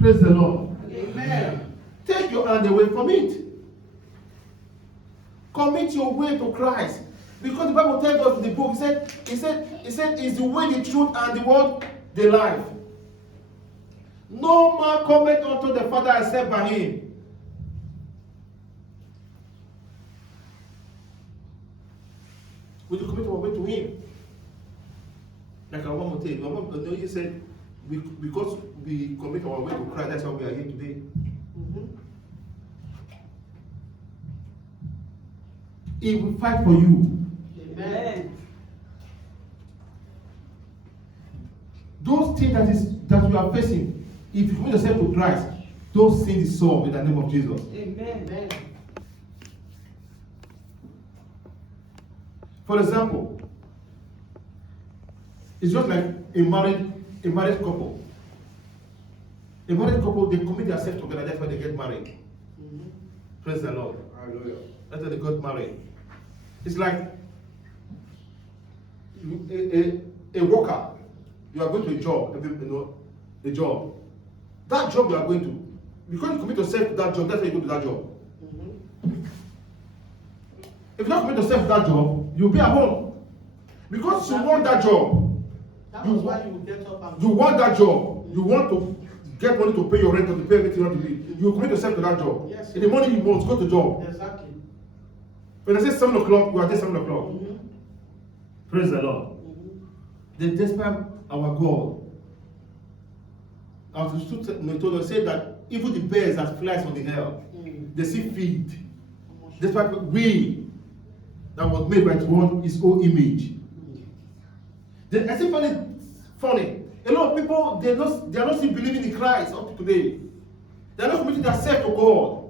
Praise the Lord. Amen. Take your hand away from it. Commit your way to Christ. Because the Bible tells us in the book, he said, it's the way, the truth, and the word, the life. No man cometh unto the Father except by him. Will you commit our way to him? Like I want to tell you, he said, because we commit our way to Christ, that's why we are here today. He will fight for you. Amen. Those things that you are facing, if you commit yourself to Christ, those things is solved in the name of Jesus. Amen. For example, it's just like a married couple. A married couple, they commit themselves together, that's why they get married. Praise the Lord. Hallelujah. That's why they got married. It's like a worker. You are going to a job, a job. That job you are going to, because you commit yourself to that job, that's why you go to that job. If you don't commit yourself to that job, you'll be at home. Because you want that job. That was why you get up and You want that job. You want to get money to pay your rent or to pay everything you want to do. You commit yourself to that job. Yes. In the morning you want to go to job. Exactly. When I say 7 o'clock, you are there 7 o'clock. Praise the Lord. They despise our God. As the told us, say that even the birds that flies on the air, they see feed. Despite we that was made by his own image. I still find it funny. A lot of people they are not still believing in Christ up to today. They are not committing themselves to God.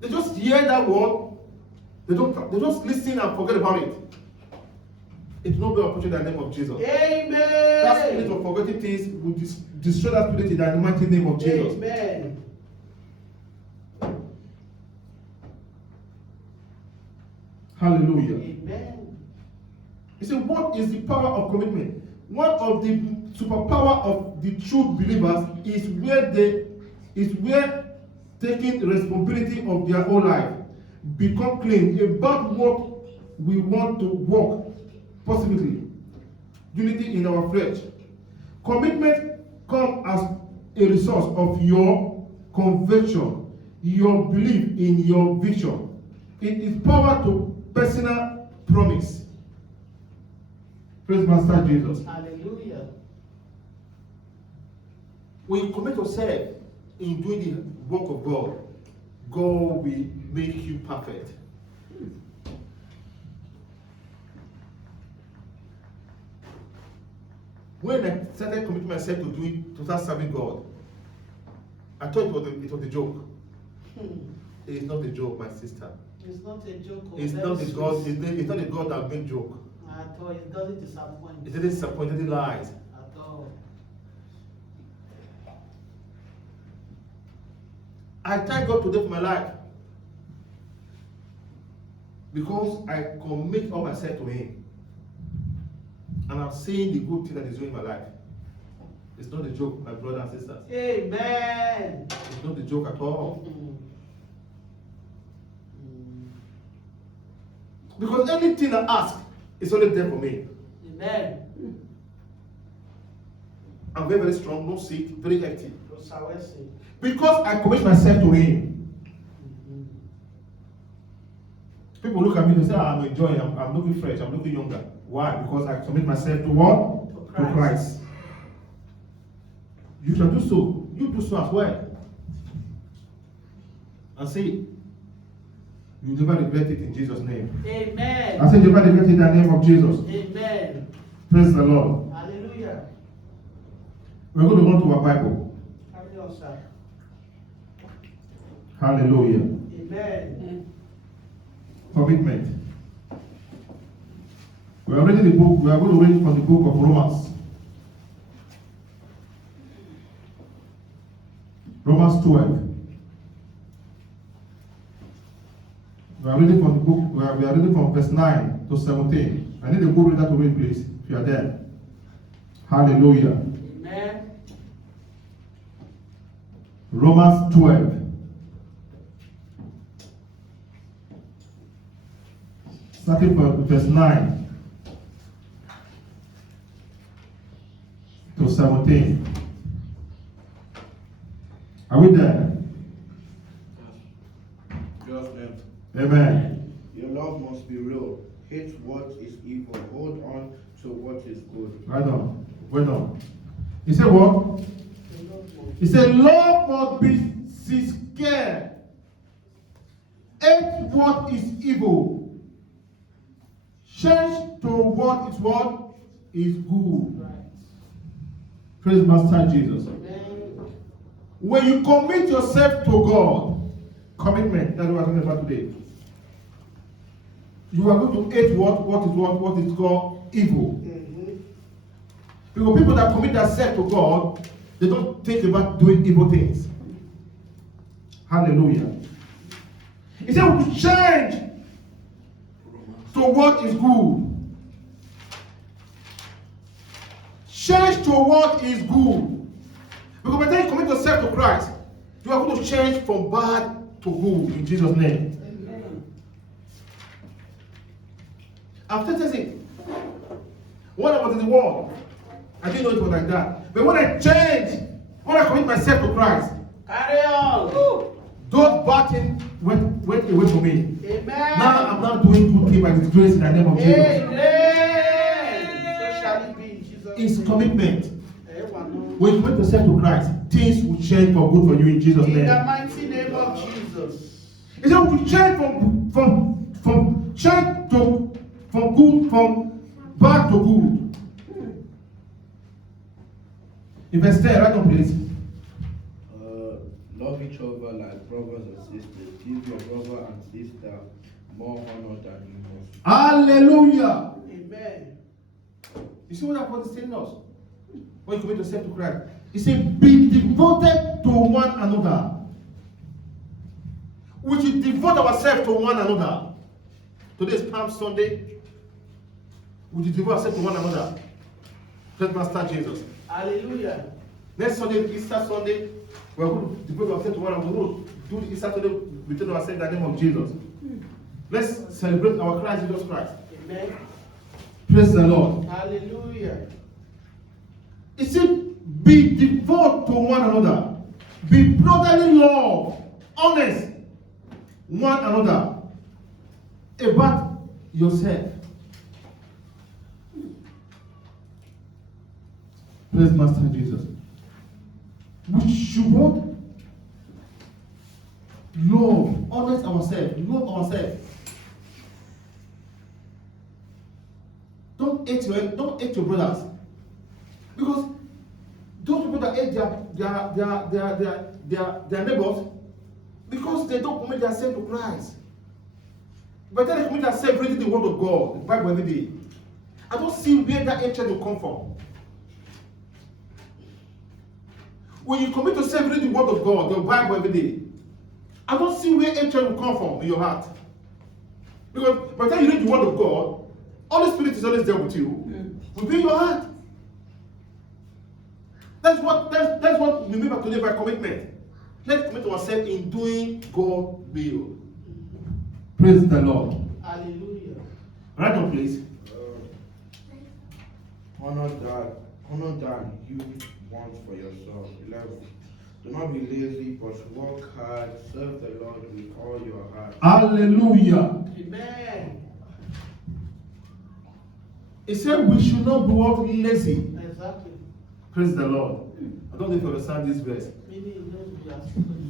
They just hear that word, they just listen and forget about it. It will not be approaching the name of Jesus. Amen. That spirit of forgetting things will destroy that spirit in the mighty name of Jesus. Amen. Hallelujah. Amen. You see, what is the power of commitment? One of the superpower of the true believers is where taking responsibility of their own life, become clean about what we want to walk positively. Unity in our flesh. Commitment comes as a result of your conviction, your belief in your vision. It is power to personal promise. Praise Master Jesus. Hallelujah. When you commit yourself in doing the work of God, God will make you perfect. When I started committing myself to start serving God, I thought it was a joke. It is not a joke, my sister. It's not a joke. It's not a God. It's not a God that made joke. At all. It doesn't disappoint. It didn't disappoint. It didn't lie. At all. I thank God today for my life because I commit all myself to Him, and I'm seeing the good thing that He's doing in my life. It's not a joke, my brothers and sisters. Amen. It's not a joke at all. Because anything I ask is only there for me. Amen. I'm very, very strong, no sick, very active. Prosawesi. Because I commit myself to Him. People look at me and say, I'm enjoying, I'm looking fresh, I'm looking younger. Why? Because I commit myself to what? To Christ. You shall do so. You do so as well. And see, you never regret it in Jesus' name. Amen. I said, you never regret it in the name of Jesus. Amen. Praise the Lord. Hallelujah. We're going to run to our Bible. Carry on, sir. Hallelujah. Amen. Commitment. We are reading the book. We are going to read from the book of Romans. Romans 12. We are reading from the book. We are reading from verse 9 to 17. I need a good reader to read, please, if you are there. Hallelujah. Romans 12. Starting from verse 9 to 17. Are we there? Just left. Amen. Your love must be real. Hate what is evil. Hold on to what is good. Right on. Wait on. He said what? He said, love must be sincere. Hate what is evil. Change to what is what? Is good. Praise Master Jesus. Amen. When you commit yourself to God, commitment, that's what we're talking about today. You are going to hate what is called evil. Because people that commit themselves to God, they don't think about doing evil things. Hallelujah. He said we should change to what is good. Change to what is good. Because by the time you commit yourself to Christ, you are going to change from bad to good in Jesus' name. Amen. After testing, when I was in the world, I didn't know it was like that. But when I changed, when I commit myself to Christ, Carry on. those bad things went away from me. Amen. Now I'm not doing good things by His grace in the name of Jesus. Amen. So shall it be in Jesus' It's name. commitment. Amen. When you commit yourself to Christ, things will change for good for you in Jesus' In the name. mighty name of Jesus. He said we change from change to from good, from bad to good. In verse 10, right on please. Love each other like brothers and sisters. Give your brother and sister more honor than you must. Hallelujah. Amen. You see what that God is telling us? When you commit yourself to Christ, He said, be devoted to one another. We should devote ourselves to one another. Today is Palm Sunday. We should devote ourselves to one another. Praise Master Jesus. Hallelujah. Next Sunday, Easter Sunday, we're going to devote ourselves to one another. We're going to do the Easter Sunday, we tell ourselves in the name of Jesus. Let's celebrate our Christ Jesus Christ. Amen. Praise the Lord. Hallelujah. He said, be devoted to one another. Be brotherly love, honest, one another. About yourself. Praise Master Jesus. We should what? Love, honest ourselves, love ourselves. Don't hate your brothers. Because those people that hate their neighbors, because they don't commit themselves to Christ. But then they commit themselves reading the word of God, the Bible every day. I don't see where that hatred will come from. When you commit yourself reading the word of God, the Bible every day, I don't see where hatred will come from in your heart. Because by the time you read the word of God, Holy Spirit is always there with you, within your heart. That's what we mean by today by commitment. Let's commit ourselves in doing God's will. Praise the Lord. Hallelujah. Right on, please. Honor that you want for yourself. 11. Do not be lazy, but work hard. Serve the Lord with all your heart. Hallelujah. Amen. He said we should not be lazy. Exactly. Praise the Lord. I don't know if you understand this verse. Maybe it knows we are.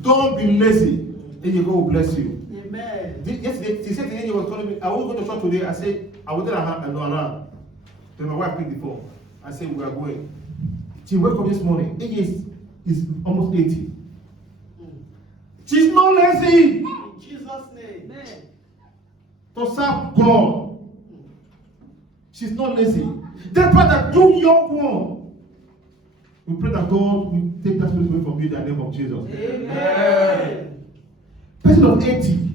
Don't be lazy, and your God will bless you. Amen. Yesterday, he said he was calling me. I was going to shop today. I said I was there and no alarm. Then my wife picked the phone. I said we are going. She woke up this morning. Age is almost 80. She's not lazy In Jesus' name. Amen. to serve God. She's not lazy. That part that you young one, we pray that God will take that spirit away from you in the name of Jesus. Amen. Person of 80,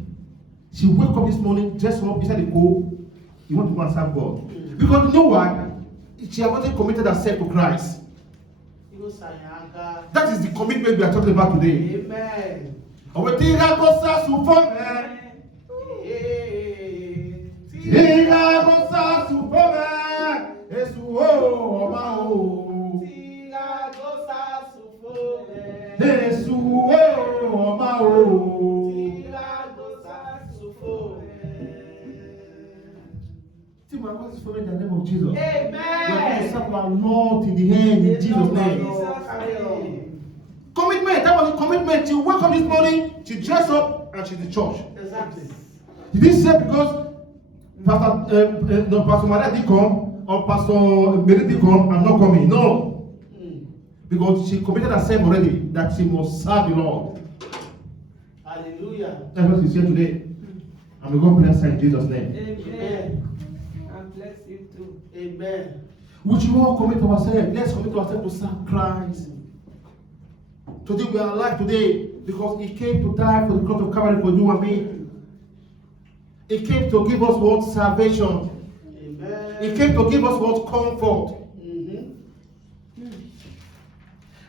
she woke up this morning, dressed up, beside the pool. You want to go and serve God. Because you know why? She has already committed herself to Christ. That is the commitment we are talking about today. Amen. Owetira gosa sufome. Tira gosa sufome. Esu o ma o. Esu o ma o. My God is following the name of Jesus. Amen. We are going to serve our Lord in the end in Jesus' name. Commitment. That was the commitment. She woke up this morning, she dressed up, and she's in church. Exactly. She didn't say because Pastor Maria did come or Pastor Mary did come, I'm not coming. No. Because she committed herself already that she must serve the Lord. Hallelujah. That's what she's here today. And may God bless her in Jesus' name. Amen. And bless you too. Amen. Would you all commit ourselves? Let's commit ourselves to serve Christ. Today we are alive today because He came to die for the cross of Calvary for you and me. He came to give us what? Salvation. Amen. He came to give us what? Comfort.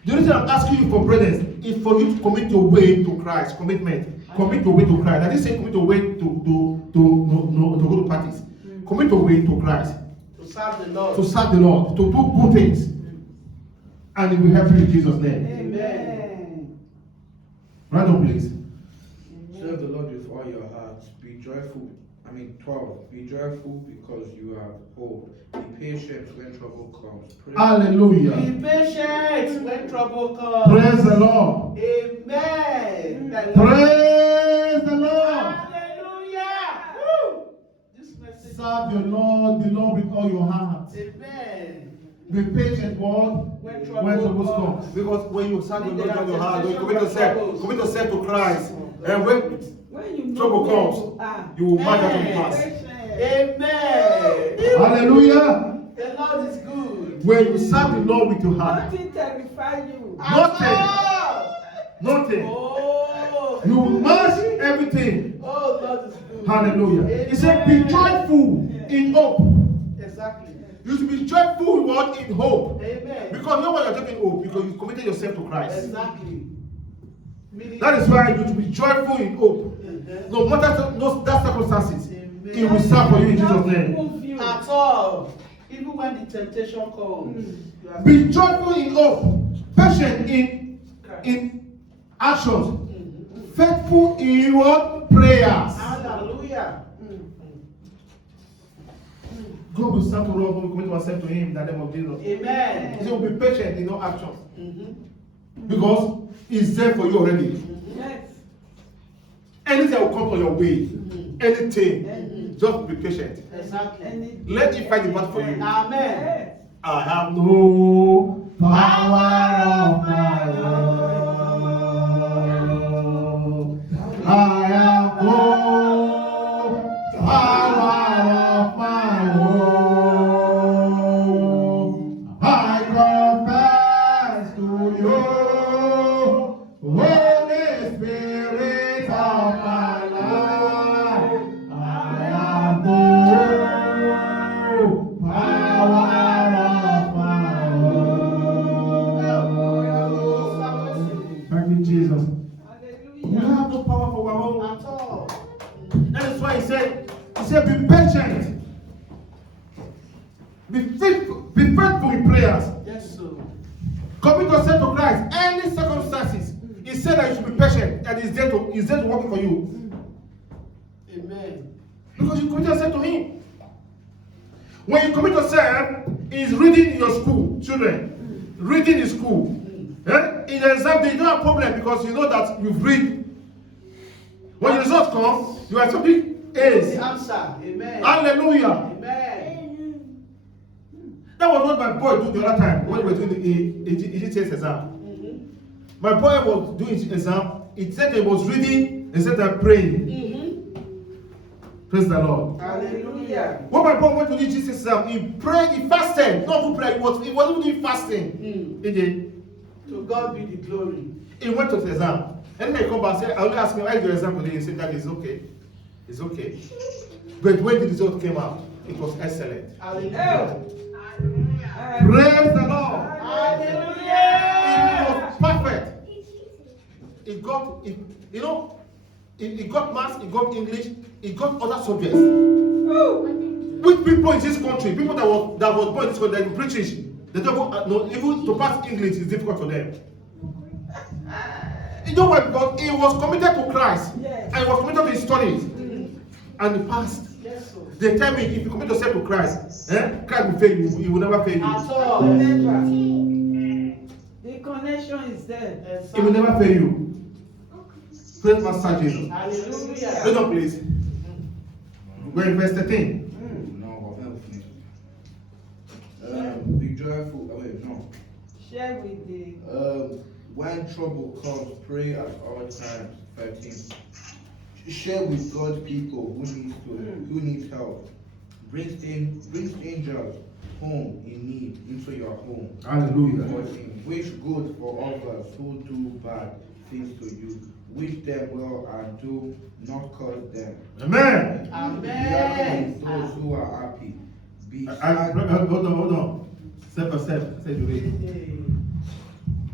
The reason I'm asking you for brethren is for you to commit your way to Christ. Commitment. Commit your way to Christ. I didn't say commit your way to go to parties. Commit your way to Christ. To serve the Lord. To serve the Lord. To do good things. And it will help you in Jesus' name. Amen. Right on, please. Serve the Lord with all your hearts. Be joyful. 12. Be joyful because you have hope. Be patient when trouble comes. Praise Hallelujah. Be patient when trouble comes. Praise the Lord. Amen. Praise the Lord. Hallelujah. Woo. This message. Serve the Lord with all your heart. Amen. Be patient, what? When troubles come. Because when you serve the Lord with all your heart, when you commit yourself to Christ, and when you trouble comes, you will march out of the past. Amen. Hallelujah. The Lord is good. When you serve the Lord with your heart, Nothing terrifies you. nothing. Oh. You will march everything. Oh, Lord is good. Hallelujah. He said, be joyful in hope. Exactly. You should be joyful in what? In hope. Amen. Because you know why you're taking hope? Because you committed yourself to Christ. Exactly. That is why you should be joyful in hope. No matter that circumstances, it will serve for you in Jesus' name. At all. Even when the temptation comes. Be joyful in hope, patient in actions, faithful in what? Prayers. Hallelujah. God will serve for us when we commit ourselves to Him in the name of Jesus. Amen. He will be patient in all actions. Because He's there for you already. Yes. Anything will come on your way. Anything. Just be patient. Exactly. Let Him fight the battle for you. Amen. Yes. I have no power of my own. I have no power of my own. I confess to you, Holy Spirit of my life, I have no power of my own. Thank you, Jesus. We Hallelujah. have no power for our own. At all. That is why he said, be patient. Be faithful in prayers. Yes, sir. Commit yourself to Christ. Any circumstances, he said that you should be patient and he's there to work for you. Amen. Because you commit yourself to him. When you commit yourself, he's reading in your school, children. Reading in school. In the exam, they don't have problem because you know that you've read. When the results come, you are something A's. The answer. Amen. Hallelujah. Amen. That was what my boy did the other time when we were doing the EGTS exam. My boy was doing his exam. He said he was reading, he said I'm praying. Praise the Lord. Hallelujah. When my boy went to the EGTS exam, he prayed, he fasted. Not to pray, he wasn't doing fasting. He did. To God be the glory. He went to the exam. And then he come back and said, I only asked him, why is your exam today? He said, that is okay. It's okay. But when the result came out, it was excellent. Hallelujah. Praise the Lord. Hallelujah. he got maths, he got English, he got other subjects. With people in this country, people that was born in this country, like British, they don't no, even to pass English is difficult for them. You know why? Because he was committed to Christ, and he was committed to his studies, and he passed. Yes, sir. They tell me if you commit yourself to Christ, Christ will fail you. He will never fail you. At all. Never. The connection is there. He will never fail you. Praise Master Jesus. Hallelujah. Hold on, please. We're in verse 13. No, I'll finish. Be joyful. Wait, no. Share with the When trouble comes, pray at all times. 13. Share with God's people who needs help. Bring strangers home in need into your home. Hallelujah. 14. Wish good for others who do bad things to you. Wish them well and do not curse them. Amen. Amen. Those who are happy. Be Hold sad. on. Step by step. Say you read.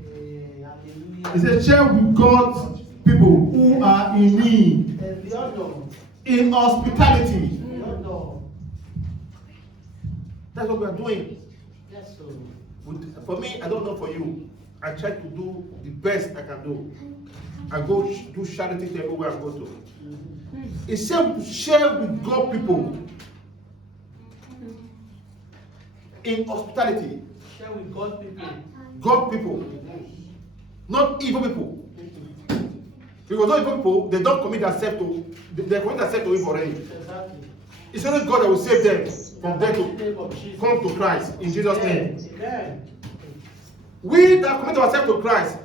Hallelujah. He said, share with God's people who are in need, in hospitality. That's what we are doing. Yes, sir. For me, I don't know for you. I try to do the best I can do. I go do charity everywhere I go to. He said to share with God people in hospitality. Share with God's people. God people, not evil people. Because those evil people, they don't commit themselves to, they commit themselves to evil already. Exactly. It's only God that will save them from them In to the name of Jesus. come to Christ in Jesus' name. Amen. We that commit ourselves to Christ,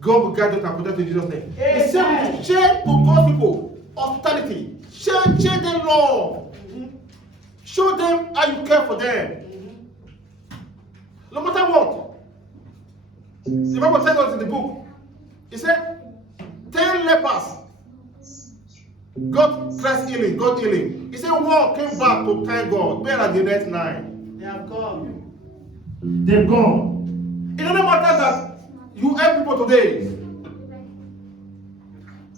God will guide us and protect us in Jesus' name. He said, we share to God's people hospitality. Share them love. Show them how you care for them. No matter what. The Bible tells us in the book, he said, 10 lepers got Christ healing, God healing. He said, one came back to thank God. Where are the next 9? They have gone. They've gone. It doesn't matter that you help people today.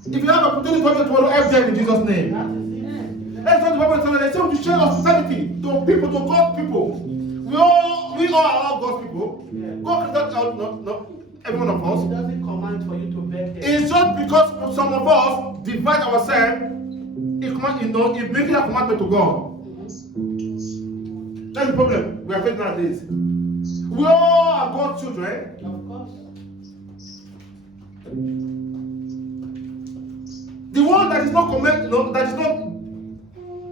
If you have an opportunity to help them in Jesus' name. That is it. That's what the Bible says. They say we share hospitality to people, to God's people. We all are God's people. Yeah. God cannot help every one of He us. doesn't command for you to beg them. It's just because some of us divide ourselves, it making a commandment to God. That's the problem we are facing nowadays. We all are God's children. Of course. The one that is not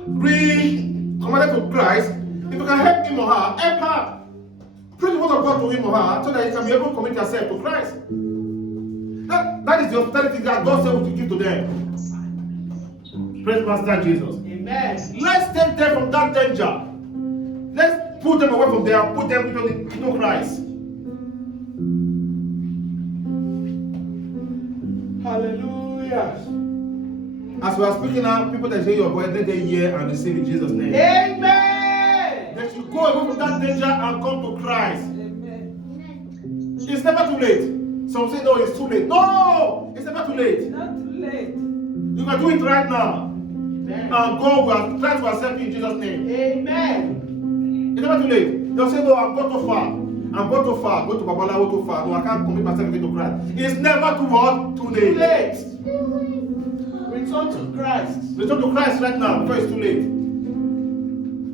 really commanded to Christ, if you can help him or her, help her. Preach the word of God to him or her so that you can be able to commit yourself to Christ. That is the hospitality that God said to give to them. Praise Master Jesus. Amen. Let's take them from that danger. Let's put them away from there and put them into Christ. Hallelujah. As we are speaking now, people that hear your voice, let them hear and receive in Jesus' name. Amen. That you go away from that danger and come to Christ. Amen. It's never too late. Some say, no, it's too late. No, it's never too late. Not too late. You can do it right now. Amen. And God will try to accept you in Jesus' name. Amen. It's never too late. They'll say, no, I've gone too far. I'm going too far. Go to Babalawo too far. No, I can't commit myself again to Christ. It's never too what? Too Too late. late. Return to Christ. Return to Christ right now before it's too late.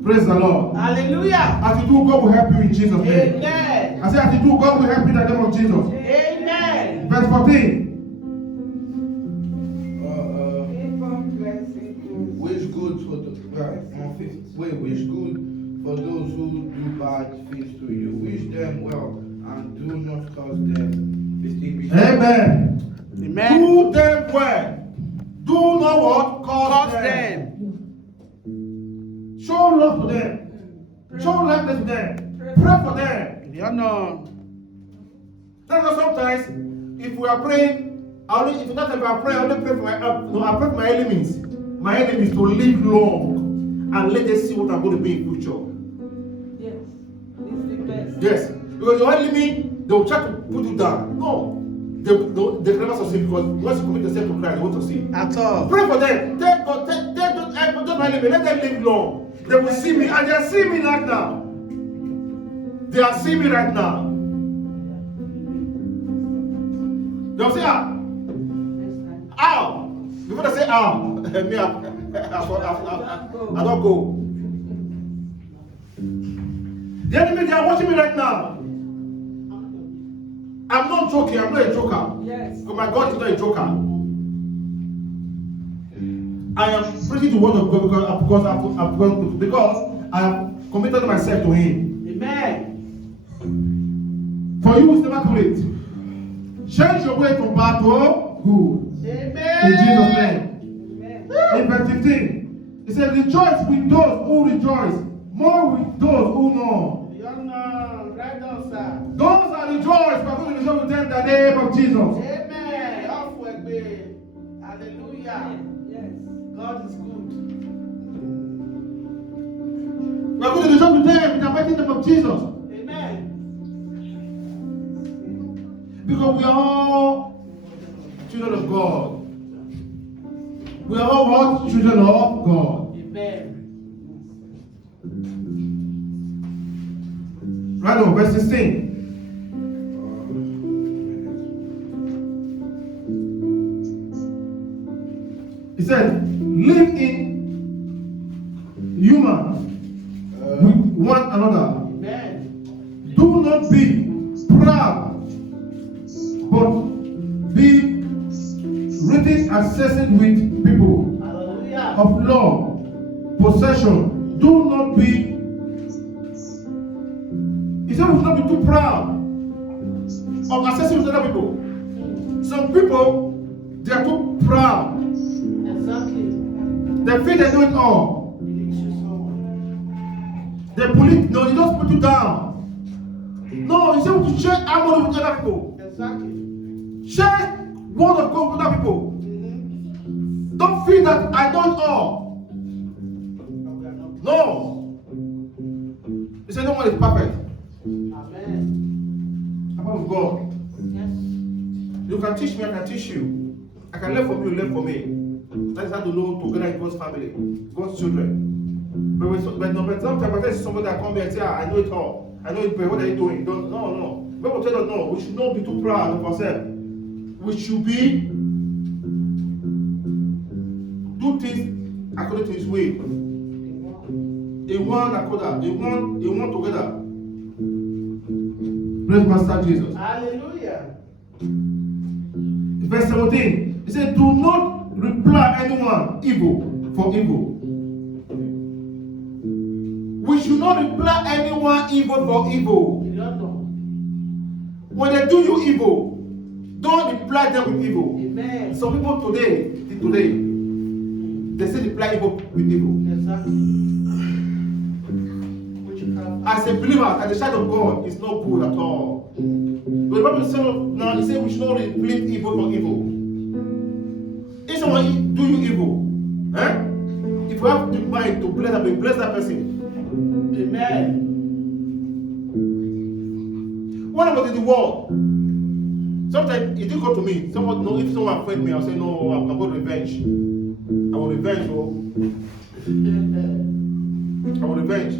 Praise the Lord. Hallelujah. As you do, God will help you in Jesus' name. Amen. I say, as you do, God will help you in the name of Jesus. Amen. Verse 14. Keep on blessing Wish good for wish good for those who do bad things to you. Wish them well and do not curse them. 15. Amen. Amen. Do them well. Do not what? Cause Cause them. them. Show love to them. Show likeness to them. Pray for them. You know. That's why sometimes, if we are praying, if not if I pray, I only pray for my I pray for my enemies. My enemies to live long and let them see what I'm going to be in future. Yes. It's the best. Yes. Because your enemy, they will try to put you down. No. they can never succeed because once you commit yourself to Christ, they won't succeed. At all. Pray for them. Thank God. Don't mind me. Let them live long. They will see me, and they are seeing me right now. They are seeing me right now. They'll say, ow. Before they say, ow, me, I don't go. The enemy, they are watching me right now. I'm not joking. I'm not a joker. Yes. Because my God is not a joker. I am preaching the word of God because I have committed myself to Him. Amen. For you, it's never too late. Change your way from bad to good. Amen. In Jesus' name. Amen. In verse 15, it says, rejoice with those who rejoice, more with those who mourn. Right now, sir. Those that rejoice, we're going to rejoice with them in the name of Jesus. Amen. Off with me. Hallelujah. Yes. God is good. We're going to rejoice with them in the mighty name of Jesus. Amen. Because we are all children of God. We are all what? Children of God. Amen. Right on, verse 16. He said, live in human with one another. Amen. Do not be proud, but be ready assessing with people Hallelujah. of love, possession. Do not be. He said we should not be too proud of assessing with other people. Some people, they are too proud. Exactly. They feel they know it all. They bully. No, they don't put you down. No, he said we should share harmony with other people. Exactly. Share word of God with other people. Don't feel that I know it all. No. He said no one is perfect. Amen. Apart from God. Yes. You can teach me, I can teach you. I can learn from you, learn from me. That's how to know together in God's family, God's children. But sometimes I tell somebody that come here and say, I know it all. I know it, but what are you doing? Don't, no. Bible tells us no. We should not be too proud of ourselves. We should be do things according to His way. In one accord, in one together. Praise Master Jesus. Hallelujah. Verse 17. He said, do not reply anyone evil for evil. We should not reply anyone evil for evil. You don't know. When they do you evil, don't reply them with evil. Amen. Some people today, they say reply evil with evil. Exactly. Witchcraft. As a believer, at the side of God, it's not good at all. But the Bible says now, he said we should not reply evil for evil. If someone do you evil, if you have the mind to bless that person. Amen. What about in the world? Sometimes it did go to me. If someone offend me, I'll say, no, I'm going to revenge. I will revenge. I will revenge.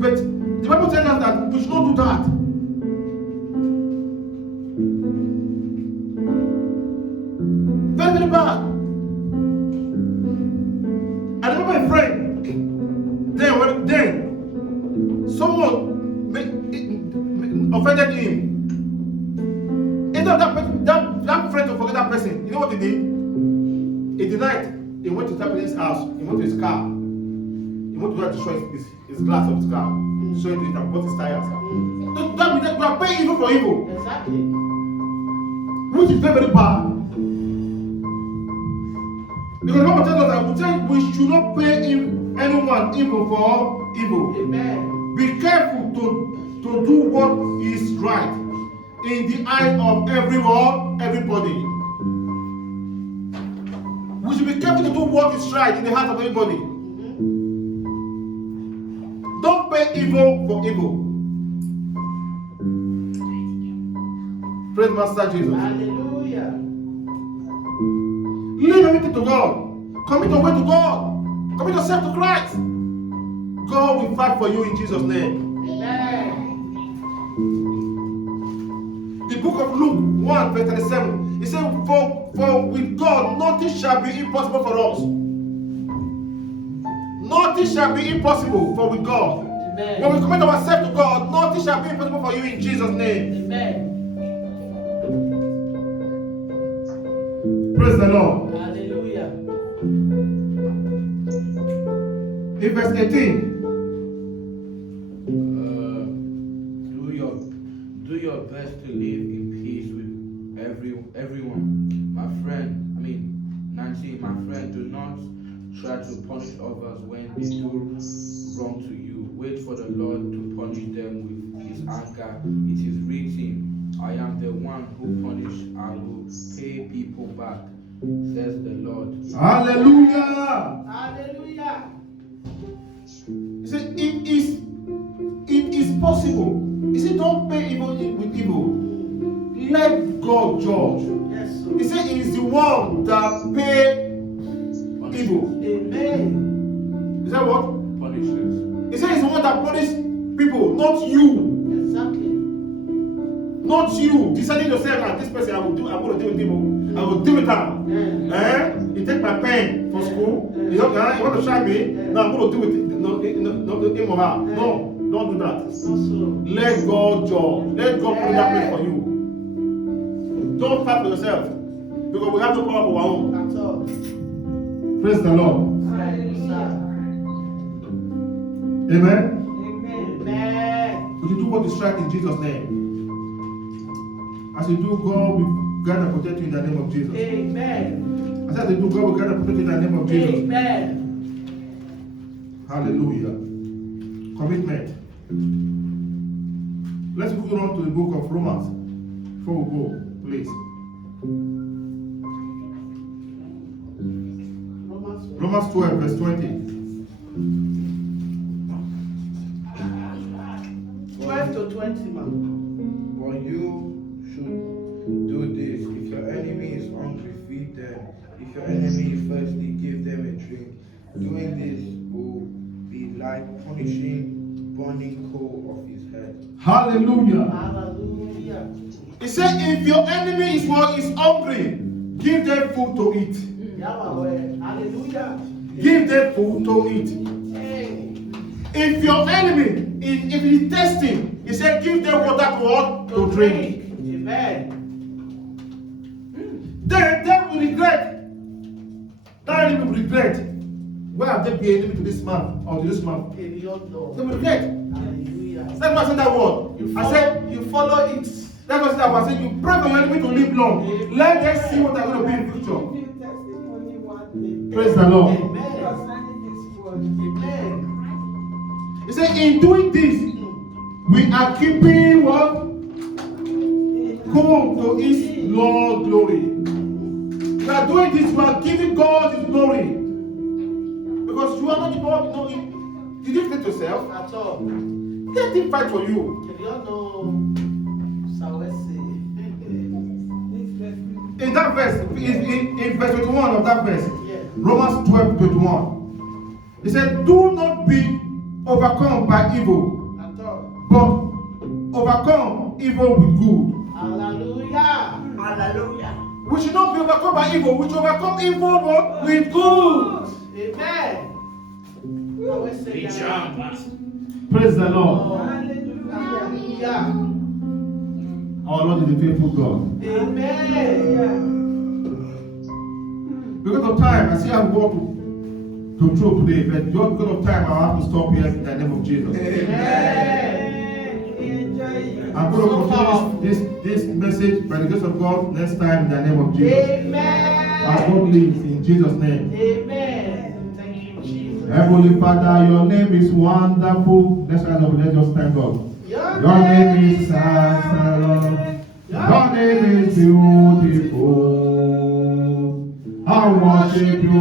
But the Bible tells us that we should not do that. Very, very bad. I remember a friend. Then someone offended him. Instead of that friend to forget that person, you know what he did? In the night, he went to that person's house. He went to his car. He went to destroy his glass of his car. Destroy it and bought his tires. You are paying evil for evil. Exactly. Which is very, very bad. Because the Bible tells us that we should not pay anyone evil for evil. Amen. Be careful to do what is right in the eyes of everybody. We should be careful to do what is right in the heart of everybody. Don't pay evil for evil. Praise Master Jesus. Hallelujah. Leave everything to God. Commit your way to God. Commit yourself to Christ. God will fight for you in Jesus' name. Amen. The book of Luke 1 verse 37. It says, for with God nothing shall be impossible for us. Nothing shall be impossible for with God. Amen. When we commit ourselves to God, nothing shall be impossible for you in Jesus' name. Amen. Praise the Lord. Hallelujah. In verse 18. Do your best to live in peace with everyone. Nancy, my friend, do not try to punish others when they do wrong to you. Wait for the Lord to punish them with his anger. It is written, I am the one who punish, I will pay people back, says the Lord. Hallelujah. Hallelujah. He said, it is possible. He said, don't pay evil with evil. Let God judge. Yes, sir. He said, he is the one that pay evil. Amen. Is that what? Punishes. He said, he's the one that punish people, not you. Exactly. Not you. Deciding yourself, this person, I'm going to deal with him. I will deal with her. You take my pen for school. You want to shine me? No, I'm going to deal with him or her. No, don't do that. Not so. Let God judge. Let God put that place for you. Don't fight for yourself. Because we have no power of our own. At all. Praise the Lord. Hallelujah. Amen. Amen. Amen. We should do what is right in Jesus' name. As you do, God will guide and protect you in the name of Jesus. Amen. As you do, God will guide and protect you in the name of Jesus. Amen. Hallelujah. Commitment. Let's go on to the book of Romans. Before we go, please. Romans 12, verse 20. 12 to 20, man. But you should do this. If your enemy is hungry, feed them. If your enemy is thirsty, give them a drink. Doing this will be like punishing burning coal off his head. Hallelujah. Hallelujah. He said, if your enemy is hungry, give them food to eat. Hallelujah. Give them food to eat. Hey. If your enemy if he's thirsty, he said, give them water to what? To drink. Amen. Then they will regret. That enemy will regret. Why have they been enemy to this man or to this man? Okay, beyond They Lord. will regret. Hallelujah. That's why I said that word. I said, You follow it. that's why I said that word. I said, you pray for your enemy to live long. Let them see what they're going to be in the future. Give you testimony one day. Praise the Lord. Amen. Concerning this word. Amen. He said, in doing this, we are keeping what? God to his Lord glory. We are doing this, we are giving God his glory. Because you are not the God, no, did you fit yourself? At all. Let him fight for you. If you don't know, Sawese. In that verse, in verse 21 of that verse, Yes. Romans 12:21, he said, do not be overcome by evil, At all. but overcome evil with good. Hallelujah. Hallelujah. We should not be overcome by evil, we should overcome evil but with good. Amen. Praise the Lord. Hallelujah. Our Lord is a faithful God. Amen. Because of time, I see I'm going to throw today, but just because of time, I have to stop here in the name of Jesus. Amen. I'm going to continue this message by the grace of God next time in the name of Jesus. Amen. Our God lives in Jesus' name. Amen. Thank you, Jesus. Heavenly Father, your name is wonderful. Let's rise up, let's just thank God. Your name is excellent. Your name is beautiful. I worship you,